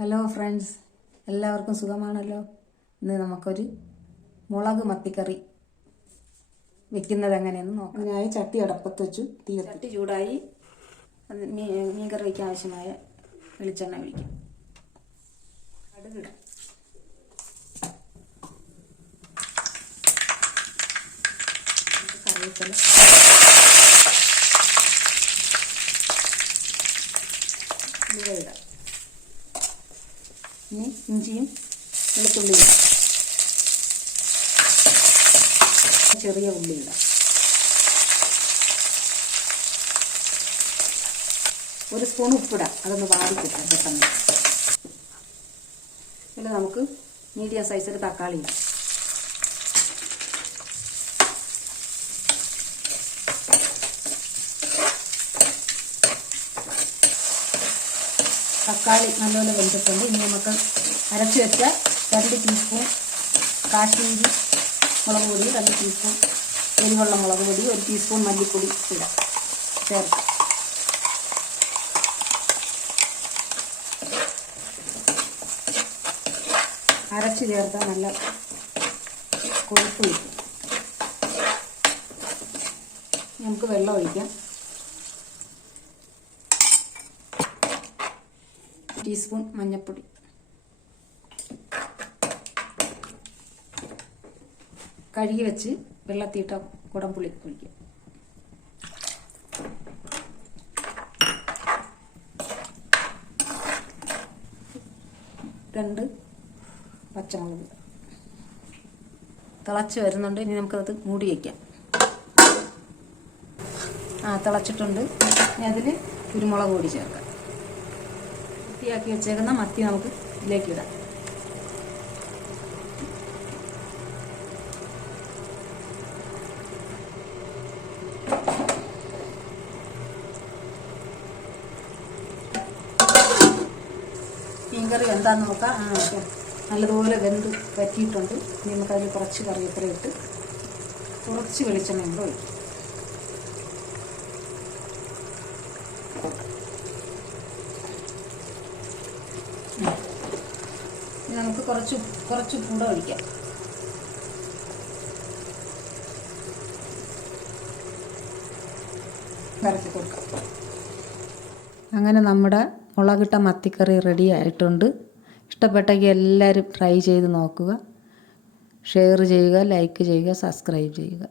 Hello friends, എല്ലാവർക്കും സുഖമാണല്ലോ. ഇന്ന് നമുക്കൊരു മുളക് മത്തിക്കറി വെക്കുന്നത് എങ്ങനെയെന്ന് നോക്കാം. അതിനായി ചട്ടി അടപ്പത്ത് വെച്ചു. ചട്ടി ചൂടായി. അത് മീൻകറി വയ്ക്കാൻ ആവശ്യമായ വെളിച്ചെണ്ണ ഒഴിക്കാം. കടുകിടാം. കറിവേപ്പില, ഉലുവ ഇടാം. ഇനി ഇഞ്ചിയും വെളുത്തുള്ളിയും, ചെറിയ ഉള്ളി ഇടാം. ഒരു സ്പൂൺ ഉപ്പിടാം. അതൊന്ന് വാടിക്കിട്ടാം പെട്ടെന്ന്. പിന്നെ നമുക്ക് മീഡിയം സൈസിൽ തക്കാളി ഇടാം. തക്കാളി നല്ലപോലെ വെന്തിട്ടുണ്ട്. ഇനി നമുക്ക് അരച്ച് വെച്ച 2 ടീസ്പൂൺ കാശ്മീരി മുളക് പൊടി, 2 ടീസ്പൂൺ എരിവുള്ള മുളക് പൊടി, 1 ടീസ്പൂൺ മല്ലിപ്പൊടി ഇടാം. ചേർക്കാം. അരച്ച് ചേർത്താൽ നല്ല കൊഴുപ്പ് കിട്ടും. നമുക്ക് വെള്ളം ഒഴിക്കാം. ടീസ്പൂൺ മഞ്ഞൾപ്പൊടി, കഴുകി വെച്ച് വെള്ളത്തിയിട്ട കുടംപുളി ഒഴിക്കുക. രണ്ട് പച്ചമുളക് തിളച്ച് വരുന്നുണ്ട്. ഇനി നമുക്കത് മൂടി വയ്ക്കാം. തിളച്ചിട്ടുണ്ട്. ഇനി അതിൽ കുരുമുളക് പൊടി ചേർക്കാം. വൃത്തിയാക്കി വെച്ചേക്കുന്ന മത്തി നമുക്ക് ഇതിലേക്ക് ഇടാം. മീൻകറി എന്താന്ന് നോക്കാം. നല്ലതുപോലെ വെന്ത് പറ്റിയിട്ടുണ്ട്. ഇനി നമുക്കതിൽ കുറച്ച് കറിവേപ്പില ഇട്ട് കുറച്ച് വെളിച്ചെണ്ണ കൂടെ ഒഴിക്കും. നമുക്ക് കുറച്ച് കൂടെ ഒഴിക്കാം. കറക്കി കൊടുക്കാം. അങ്ങനെ നമ്മുടെ മുളകിട്ട മത്തിക്കറി റെഡി ആയിട്ടുണ്ട്. ഇഷ്ടപ്പെട്ടെങ്കിൽ എല്ലാവരും ട്രൈ ചെയ്ത് നോക്കുക. ഷെയർ ചെയ്യുക, ലൈക്ക് ചെയ്യുക, സബ്സ്ക്രൈബ് ചെയ്യുക.